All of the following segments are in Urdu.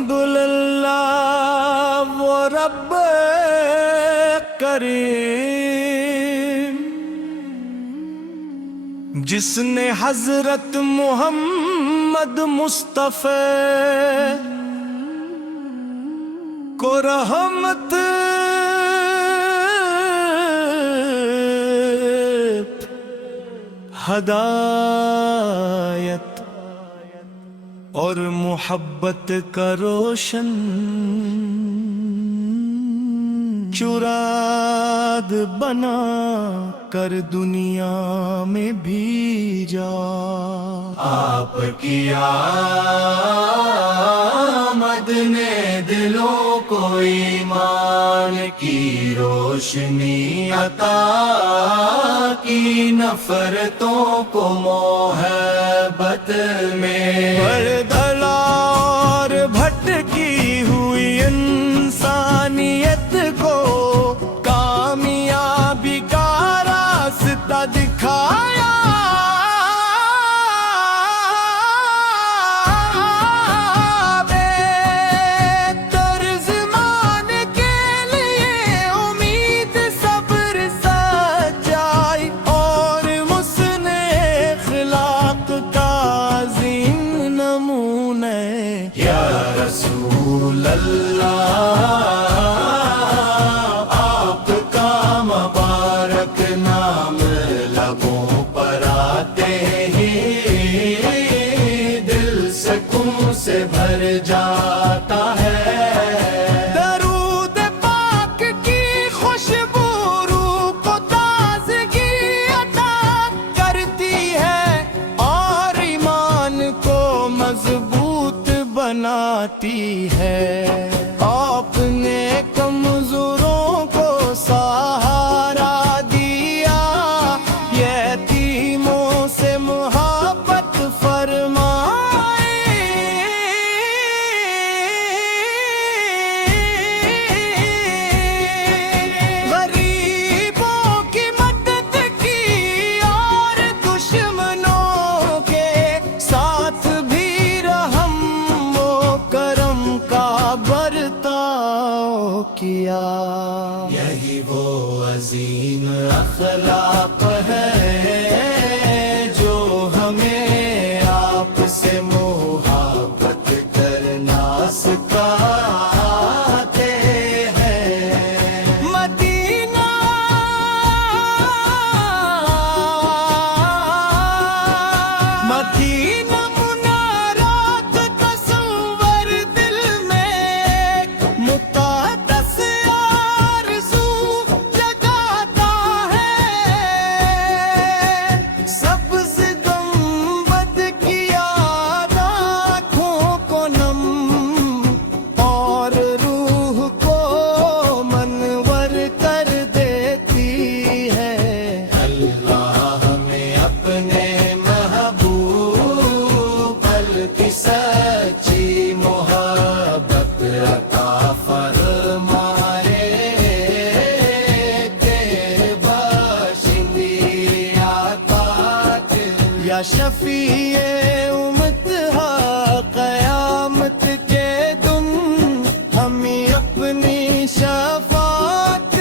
الحمدللہ وہ رب کریم جس نے حضرت محمد مصطفیٰ کو رحمت ہدایت اور محبت کا روشن چراغ بنا کر دنیا میں بھیجا۔ آپ کی آمد نے دلوں کو ایمان کی روشنی عطا کی، نفرتوں کو محبت میں بردلا اور بھٹکی ہوئی انسانیت کو کامیابی کا راستہ دکھایا۔ رسول اللہ آپ کا مبارک نام لبوں پر آتے ہی دل سکون سے بھر جاتا ہے۔ درود پاک کی خوشبو روح کو تازگی عطا کرتی ہے اور ایمان کو مضبوط بناتی ہے۔ آپ نے کمزوروں کو سہارا دیا، یتیموں سے محبت فرمائی، غریبوں کی مدد کی اور دشمنوں کے ساتھ بھی رحم کرم کا برتاؤ کیا۔ یہی وہ عظیم اخلاق ہے جو ہمیں آپ سے محبت کرنا سکھاتے ہیں۔ مدینہ مدینہ سچی محبت عطا فرمائے، تیرے باشندی عطا یا شفیع امتحا قیامت کے دن ہمیں اپنی شفاعت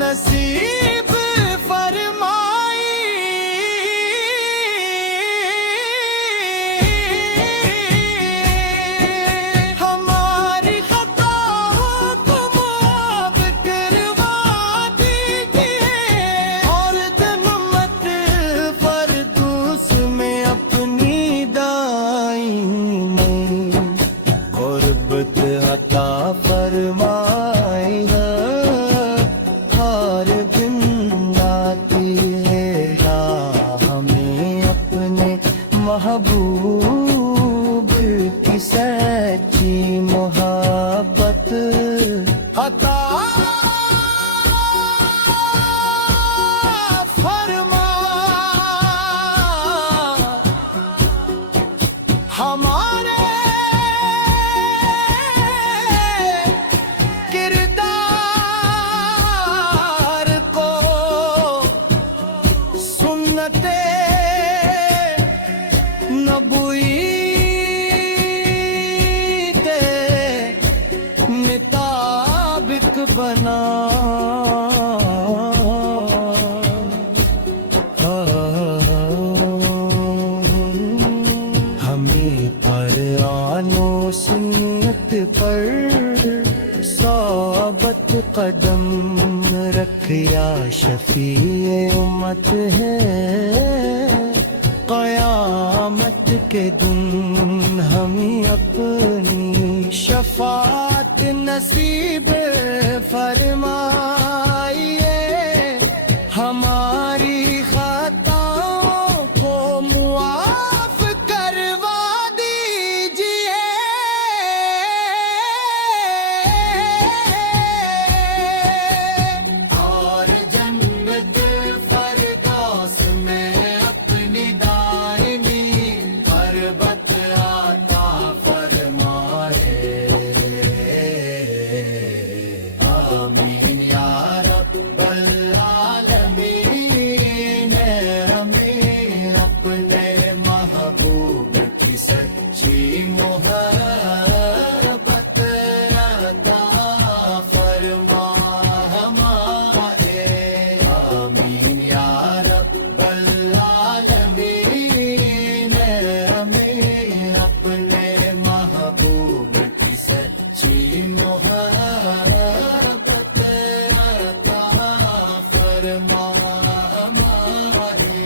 نصیب فرمائی۔ یا شفیع امت ہے، قیامت کے دن ہمیں اپنی شفاعت نصیب فرمائیے، ہماری خطاؤں کو معاف کروا دیجیے، اور جنت فردوس میں اپنی دائمی قربت عطا فرمائے، آمین یا رب العالمین، ہمیں اپنے محبوب کی سچی محبت عطا فرما ہمارے، آمین یا رب العالمین، ہمیں اپنے محبوب کی سچی محبت عطا فرما ہمارے۔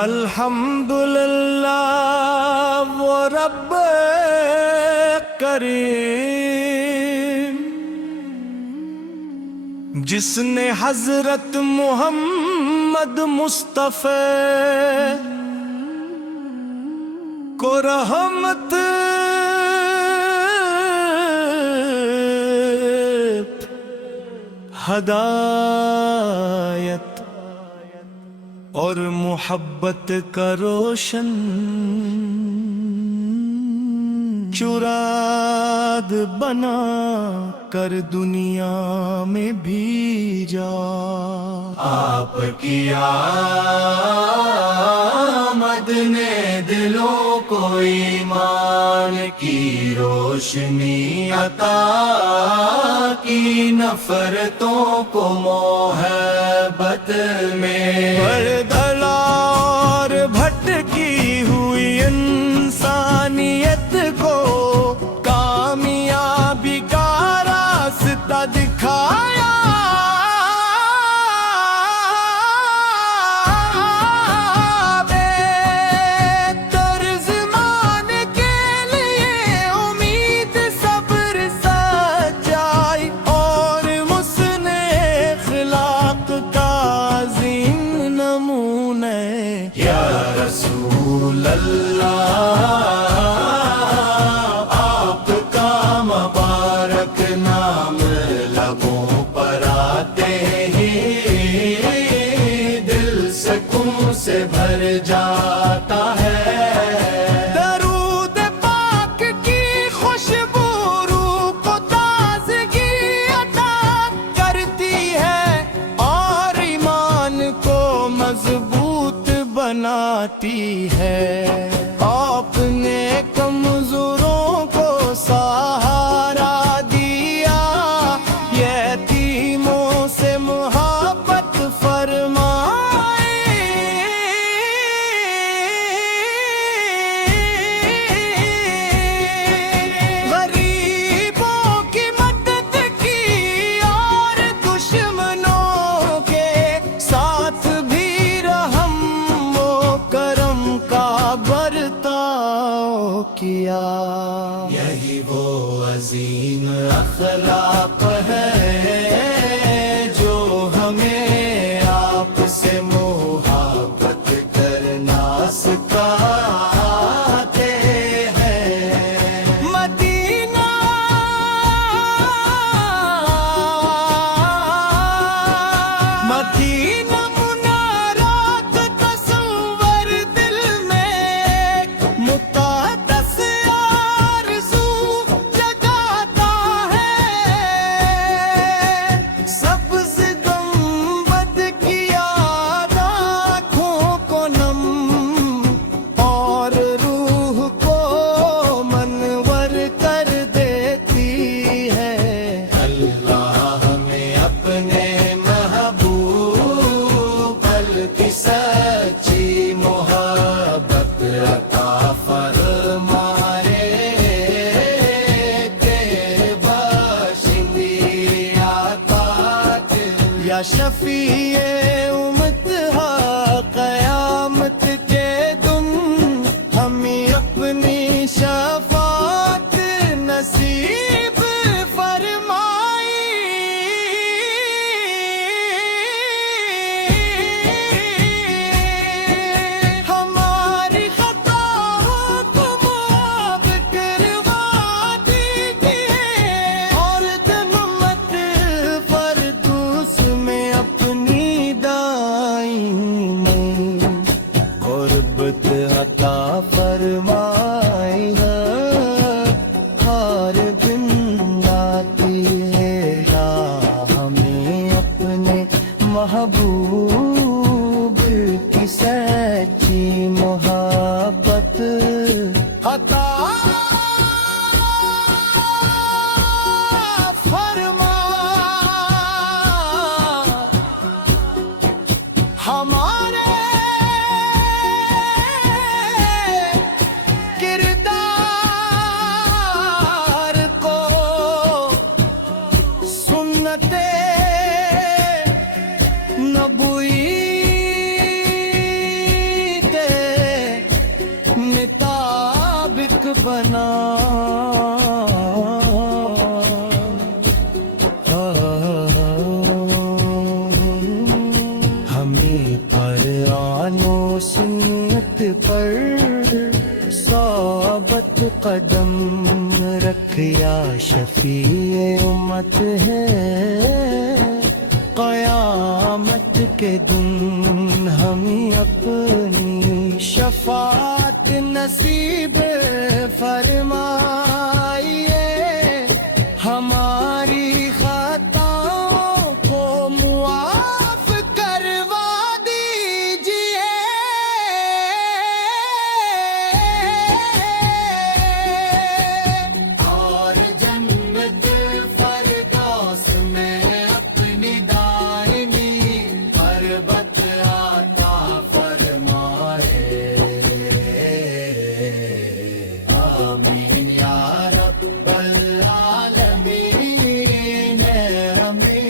الحمدللہ وہ رب کریم جس نے حضرت محمد مصطفیٰ کو رحمت ہدایت اور محبت کا روشن چراغ بنا کر دنیا میں بھیجا، آپ کی آمد نے دلوں کو ایمان کی روشنی عطا کی، نفرتوں کو محبت میں بردلا اور بھٹکی ہوئی انسانیت کو کامیابی کا راستہ دکھایا، بہتر زمانے کے لیے امید صبر سچائی اور حسن اخلاق کا عظیم نمونہ، یا رسول اللہ آپ کا مبارک نام لبوں پر آتے ہی دل سکون سے بھر جاتا ہے، درود پاک کی خوشبو روح کو تازگی عطا کرتی ہے اور ایمان کو مضبوط بناتی ہے، آپ نے کمزوروں کو سہارا دیا، یتیموں سے محبت فرمائی، غریبوں کی مدد کی اور دشمنوں کے ساتھ بھی رحم و کرم کا برتاؤ کیا، یہی وہ عظیم اخلاق ہے جو ہمیں آپ سے محبت کرنا سکھاتے ہیں، مدینہ مدینہ منارات تصور دل میں مقدس آرزو جگاتا ہے، محبت عطا فرمائی ہے، ہار بن لاتی ہے یا ہمیں اپنے محبوب کی سچی محبت عطا فرما، ہمارے کردار کو سنت نبوی کے مطابق بنا، ہمیں قرآن و سنت پر ثابت قدم رکھ یا شفیع امت ہے، قیامت کے دن ہمیں اپنی شفاعت نصیب فرمائیے، ہماری خطاؤں کو معاف کروا دیجیے، اور جنت فردوس میں اپنی دائمی قربت عطا فرمائے، آمین یا رب العالمین، ہمیں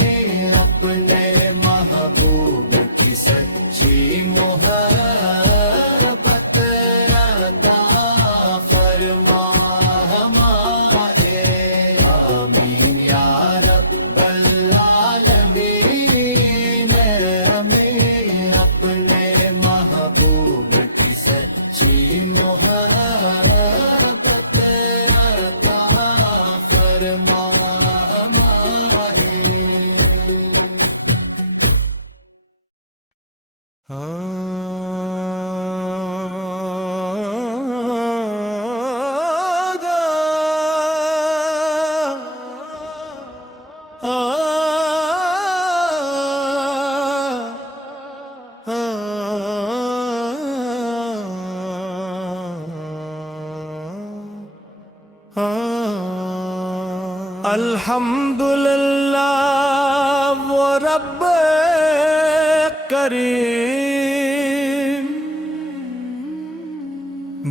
اپنے محبوب کی سچی محبت عطا فرما ہمارے، آمین یا رب العالمین، ہمیں اپنے محبوب کی سچی محبت عطا فرما ہمارے۔ الحمدللہ وہ رب کریم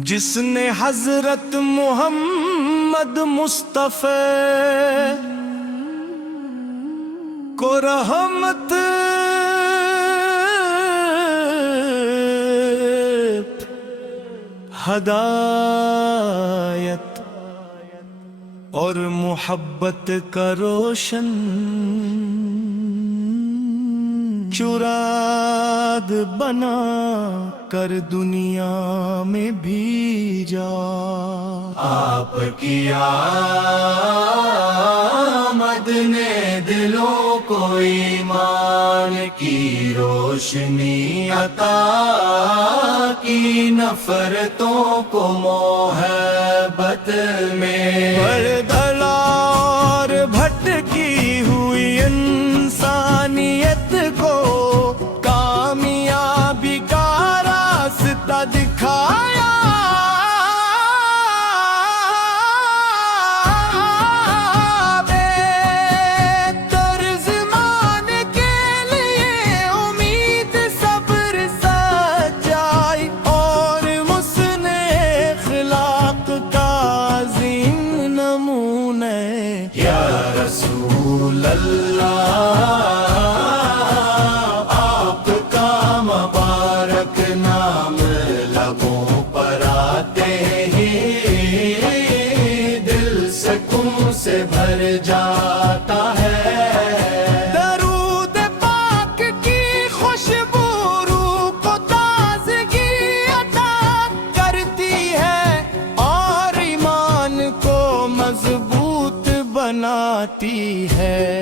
جس نے حضرت محمد مصطفیٰ کو رحمت ہدایت اور محبت کا روشن چراغ بنا کر دنیا میں بھیجا، آپ کی آمد نے دلوں کو ایمان کی روشنی عطا کی، نفرتوں کو محبت میں بردلا اور بھٹکی ہوئی انسانیت کو کامیابی کا راستہ دکھایا، بہتر زمانے کے لیے امید صبر سچائی اور حسن اخلاق کا عظیم نمونہ، یا رسول اللہ آپ کا مبارک نام لبوں پر آتے ہی دل سکون سے بھر جاتا ہے، درود پاک کی خوشبو روح کو تازگی عطا کرتی ہے اور ایمان کو مضبوط بناتی ہے۔